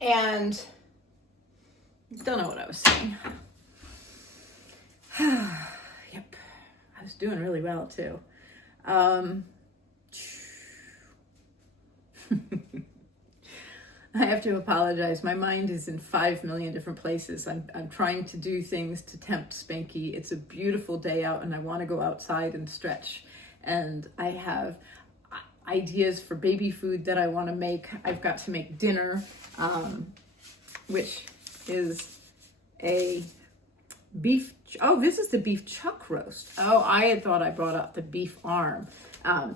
And don't know what I was saying. Yep, I was doing really well too. I have to apologize. My mind is in 5 million different places. I'm trying to do things to tempt Spanky. It's a beautiful day out and I want to go outside and stretch. And I have ideas for baby food that I want to make. I've got to make dinner, which is a beef. Oh, this is the beef chuck roast. Oh, I had thought I brought up the beef arm.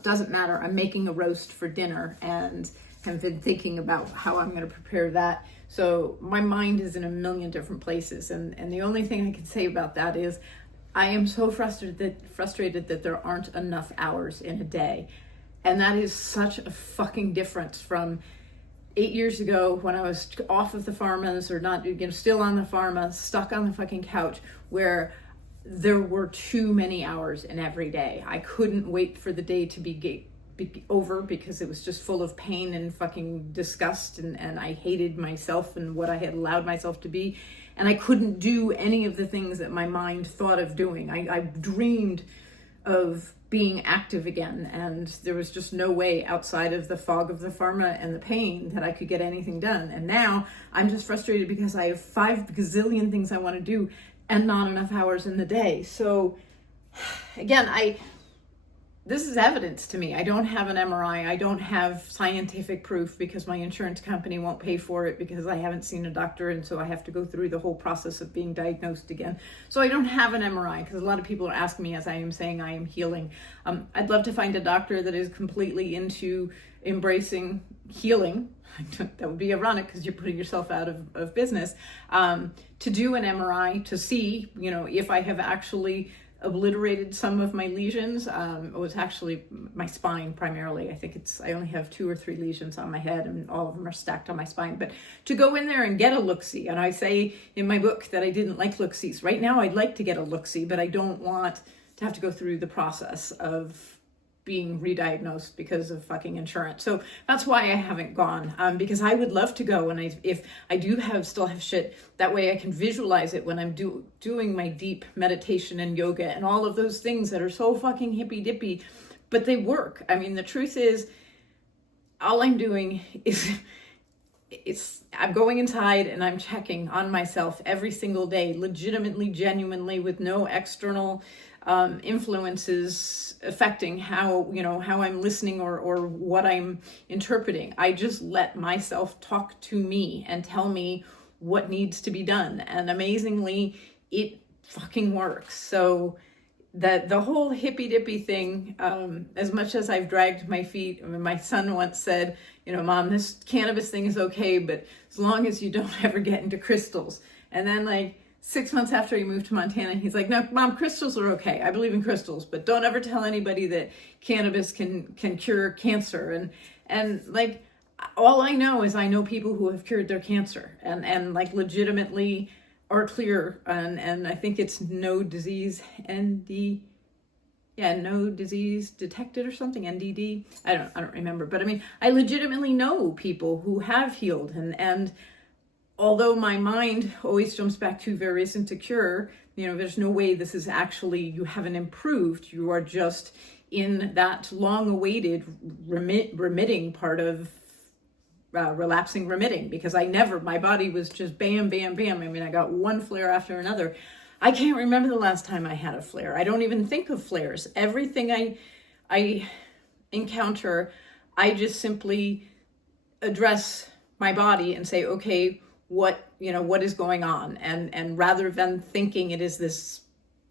Doesn't matter. I'm making a roast for dinner and have been thinking about how I'm going to prepare that. So my mind is in a million different places. And the only thing I can say about that is I am so frustrated that there aren't enough hours in a day. And that is such a fucking difference from 8 years ago when I was off of the pharmas or not, still on the pharma, stuck on the fucking couch, where there were too many hours in every day. I couldn't wait for the day to be over because it was just full of pain and fucking disgust, and I hated myself and what I had allowed myself to be, and I couldn't do any of the things that my mind thought of doing. I dreamed of being active again, and there was just no way outside of the fog of the pharma and the pain that I could get anything done. And now I'm just frustrated because I have 5 gazillion things I want to do and not enough hours in the day. So again, this is evidence to me. I don't have an MRI. I don't have scientific proof because my insurance company won't pay for it because I haven't seen a doctor, and so I have to go through the whole process of being diagnosed again. So I don't have an MRI because a lot of people are asking me as I am saying I am healing. I'd love to find a doctor that is completely into embracing healing. That would be ironic because you're putting yourself out of business. To do an MRI to see, if I have actually obliterated some of my lesions. It was actually my spine primarily. I only have 2 or 3 lesions on my head and all of them are stacked on my spine. But to go in there and get a look-see, and I say in my book that I didn't like look-sees. Right now I'd like to get a look-see, but I don't want to have to go through the process of being re-diagnosed because of fucking insurance. So that's why I haven't gone, because I would love to go. And if I do still have shit, that way I can visualize it when I'm doing my deep meditation and yoga and all of those things that are so fucking hippy dippy, but they work. I mean, the truth is, all I'm doing is I'm going inside and I'm checking on myself every single day, legitimately, genuinely, with no external influences affecting how I'm listening or what I'm interpreting. I just let myself talk to me and tell me what needs to be done. And amazingly, it fucking works. So that the whole hippy dippy thing, as much as I've dragged my feet, my son once said, Mom, this cannabis thing is okay, but as long as you don't ever get into crystals. And then 6 months after he moved to Montana, he's like, no, Mom, crystals are okay. I believe in crystals, but don't ever tell anybody that cannabis can cure cancer. And all I know is I know people who have cured their cancer and legitimately are clear. And I think it's no disease no disease detected or something, NDD. I don't remember, but I legitimately know people who have healed and although my mind always jumps back to there isn't a cure, there's no way this is actually, you haven't improved. You are just in that long-awaited remitting part of relapsing remitting, because my body was just bam, bam, bam. I got one flare after another. I can't remember the last time I had a flare. I don't even think of flares. Everything I encounter, I just simply address my body and say, okay, what is going on? And rather than thinking it is this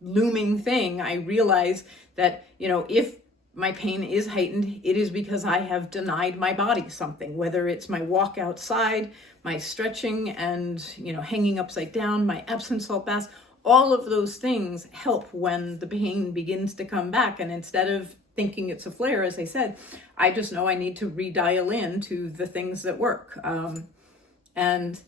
looming thing, I realize that, if my pain is heightened, it is because I have denied my body something, whether it's my walk outside, my stretching and, hanging upside down, my Epsom salt baths. All of those things help when the pain begins to come back. And instead of thinking it's a flare, as I said, I just know I need to redial in to the things that work. And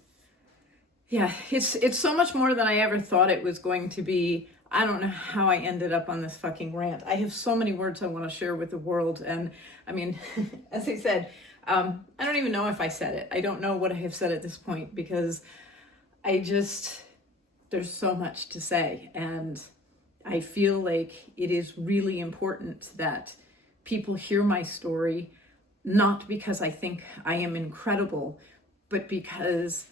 yeah, it's so much more than I ever thought it was going to be. I don't know how I ended up on this fucking rant. I have so many words I want to share with the world. And as I said, I don't even know if I said it. I don't know what I have said at this point, because there's so much to say. And I feel like it is really important that people hear my story, not because I think I am incredible, but because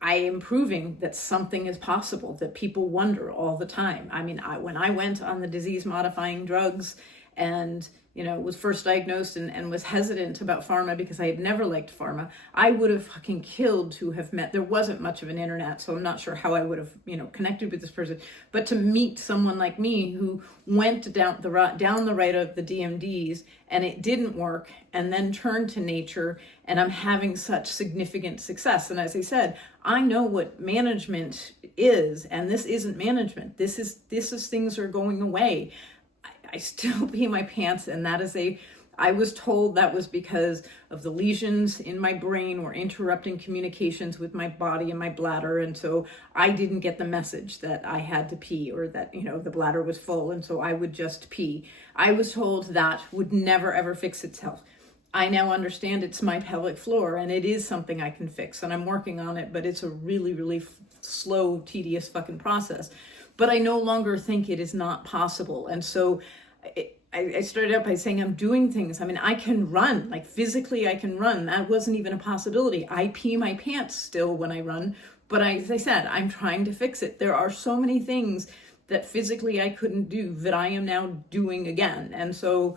I am proving that something is possible, that people wonder all the time. I mean, when I went on the disease modifying drugs and, was first diagnosed and was hesitant about pharma because I had never liked pharma, I would have fucking killed to have met. There wasn't much of an internet, so I'm not sure how I would have, connected with this person. But to meet someone like me who went down the right of the DMDs and it didn't work, and then turned to nature, and I'm having such significant success. And as I said, I know what management is, and this isn't management. This is things are going away. I still pee my pants, and I was told that was because of the lesions in my brain were interrupting communications with my body and my bladder, and so I didn't get the message that I had to pee, or that, the bladder was full, and so I would just pee. I was told that would never ever fix itself. I now understand it's my pelvic floor, and it is something I can fix, and I'm working on it, but it's a really, really slow, tedious fucking process. But I no longer think it is not possible. And so I started out by saying I'm doing things. I mean, I can run, like physically I can run. That wasn't even a possibility. I pee my pants still when I run. But as I said, I'm trying to fix it. There are so many things that physically I couldn't do that I am now doing again. And so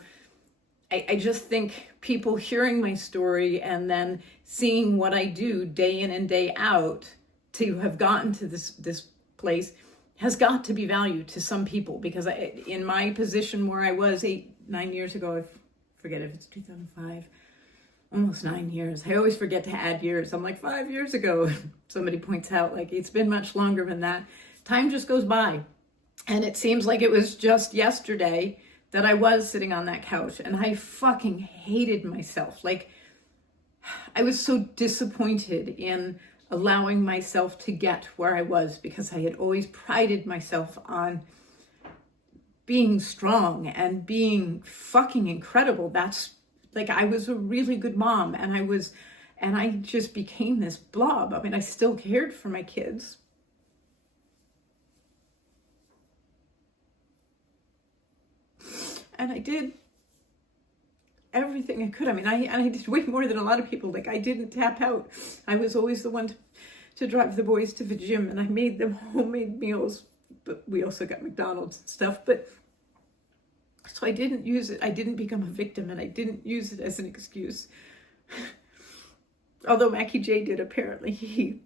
I just think people hearing my story and then seeing what I do day in and day out to have gotten to this place has got to be valued to some people, because in my position where I was 9 years ago, I forget if it's 2005, almost 9 years. I always forget to add years. I'm like 5 years ago. Somebody points out, like, it's been much longer than that. Time just goes by. And it seems like it was just yesterday that I was sitting on that couch, and I fucking hated myself. Like, I was so disappointed in allowing myself to get where I was, because I had always prided myself on being strong and being fucking incredible. That's like, I was a really good mom, and I just became this blob. I mean, I still cared for my kids, and I did everything I could. I mean, I did way more than a lot of people. Like, I didn't tap out. I was always the one to drive the boys to the gym, and I made them homemade meals, but we also got McDonald's and stuff. But so I didn't use it. I didn't become a victim, and I didn't use it as an excuse. Although Mackie J did, apparently. He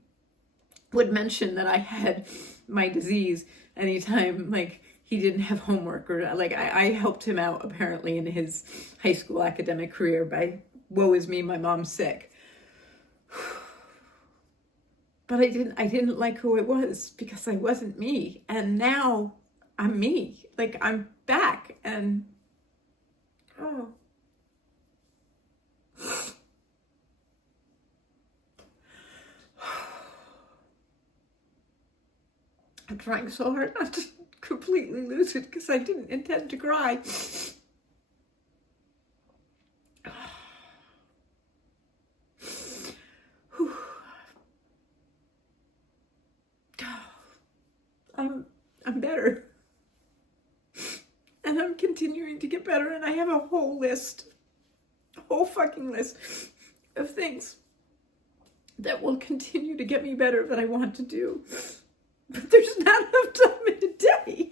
would mention that I had my disease anytime, like, he didn't have homework, or like I helped him out apparently in his high school academic career by, woe is me, my mom's sick. But I didn't like who I was, because I wasn't me. And now I'm me. Like, I'm back, and oh. I'm trying so hard not to completely lose it, because I didn't intend to cry. I'm better, and I'm continuing to get better, and I have a whole fucking list of things that will continue to get me better that I want to do. But there's not enough time in a day.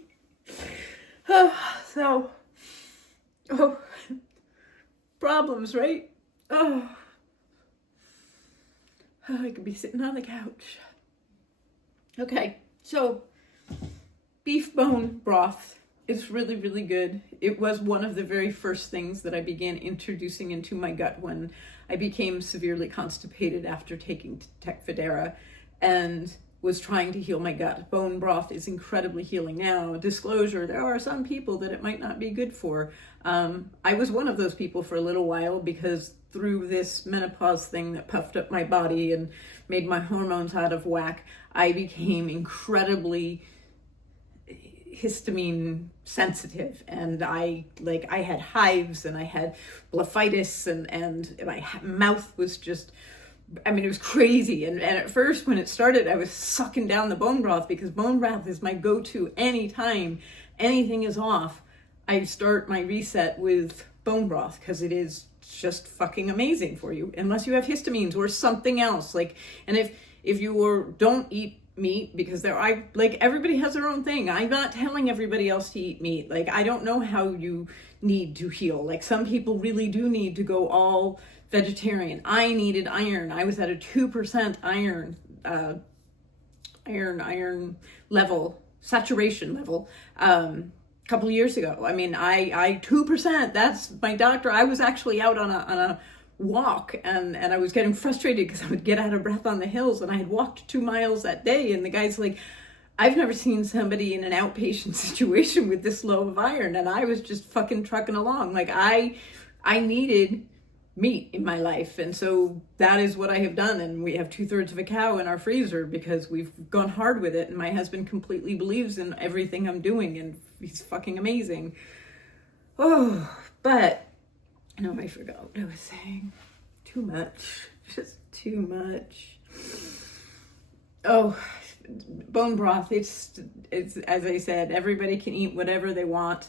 Problems, right? I could be sitting on the couch. Okay, so beef bone broth is really, really good. It was one of the very first things that I began introducing into my gut when I became severely constipated after taking Tecfidera and was trying to heal my gut. Bone broth is incredibly healing now. Disclosure, there are some people that it might not be good for. I was one of those people for a little while, because through this menopause thing that puffed up my body and made my hormones out of whack, I became incredibly histamine sensitive, and I had hives, and I had blephitis, and my mouth was just, I mean, it was crazy. And at first when it started, I was sucking down the bone broth, because bone broth is my go-to anytime anything is off. I start my reset with bone broth, because it is just fucking amazing for you, unless you have histamines or something else. Like, and if you don't eat meat, because everybody has their own thing. I'm not telling everybody else to eat meat. Like, I don't know how you need to heal. Like, some people really do need to go all vegetarian. I needed iron. I was at a 2% iron level, saturation level, a couple of years ago. I mean, I 2%, that's my doctor. I was actually out on a walk, and I was getting frustrated because I would get out of breath on the hills, and I had walked 2 miles that day, and the guy's like, I've never seen somebody in an outpatient situation with this low of iron. And I was just fucking trucking along. Like, I needed meat in my life, and so that is what I have done. And we have 2/3 of a cow in our freezer because we've gone hard with it, and my husband completely believes in everything I'm doing, and he's fucking amazing. Oh, but no, I forgot what I was saying. Too much. Just too much. Oh, bone broth. It's as I said, everybody can eat whatever they want.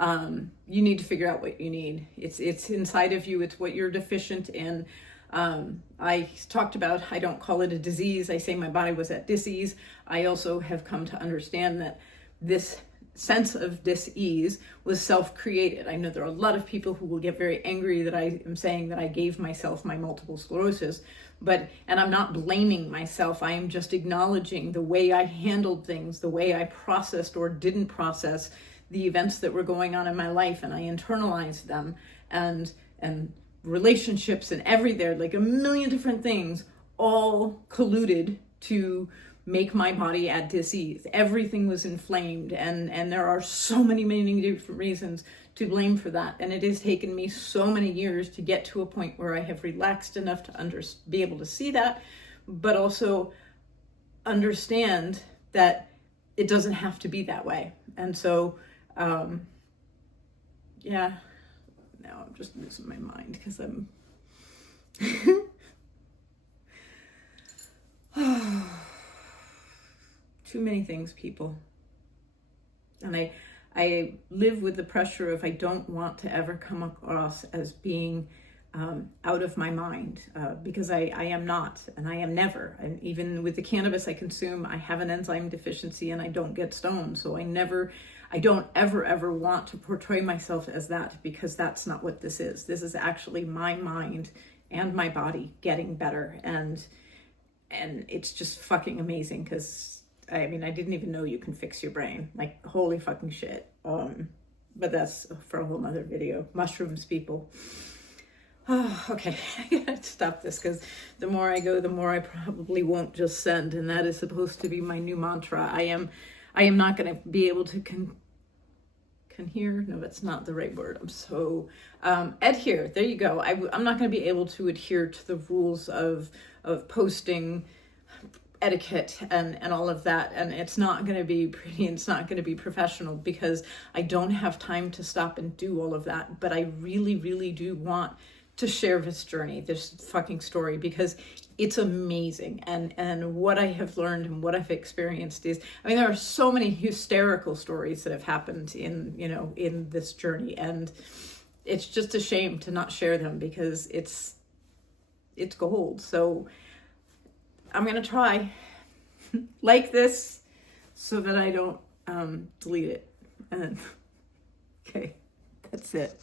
You need to figure out what you need. It's inside of you. It's what you're deficient in. I talked about, I don't call it a disease. I say my body was at dis-ease. I also have come to understand that this sense of dis-ease was self-created. I know there are a lot of people who will get very angry that I am saying that I gave myself my multiple sclerosis, and I'm not blaming myself. I am just acknowledging the way I handled things, the way I processed or didn't process the events that were going on in my life, and I internalized them, and relationships and like a million different things all colluded to make my body at dis-ease. Everything was inflamed, and there are so many different reasons to blame for that. And it has taken me so many years to get to a point where I have relaxed enough to be able to see that, but also understand that it doesn't have to be that way. And so, yeah, now I'm just losing my mind because I'm too many things, people. And I live with the pressure of, I don't want to ever come across as being out of my mind, because I am not, and I am never. And even with the cannabis I consume, I have an enzyme deficiency and I don't get stoned. So I don't ever want to portray myself as that, because that's not what this is. This is actually my mind and my body getting better. And it's just fucking amazing, because I mean, I didn't even know you can fix your brain. Like, holy fucking shit. But that's for a whole nother video. Mushrooms, people. Oh, okay, I gotta stop this, because the more I go, the more I probably won't just send, and that is supposed to be my new mantra. I am not gonna be able to adhere. No, that's not the right word. I'm so adhere. There you go. I'm not gonna be able to adhere to the rules of posting etiquette and all of that, and it's not going to be pretty, and it's not going to be professional, because I don't have time to stop and do all of that. But I really do want to share this journey, this fucking story, because it's amazing. And what I have learned and what I've experienced is, I mean, there are so many hysterical stories that have happened in this journey, and it's just a shame to not share them, because it's gold. So I'm going to try like this so that I don't delete it. And okay, that's it.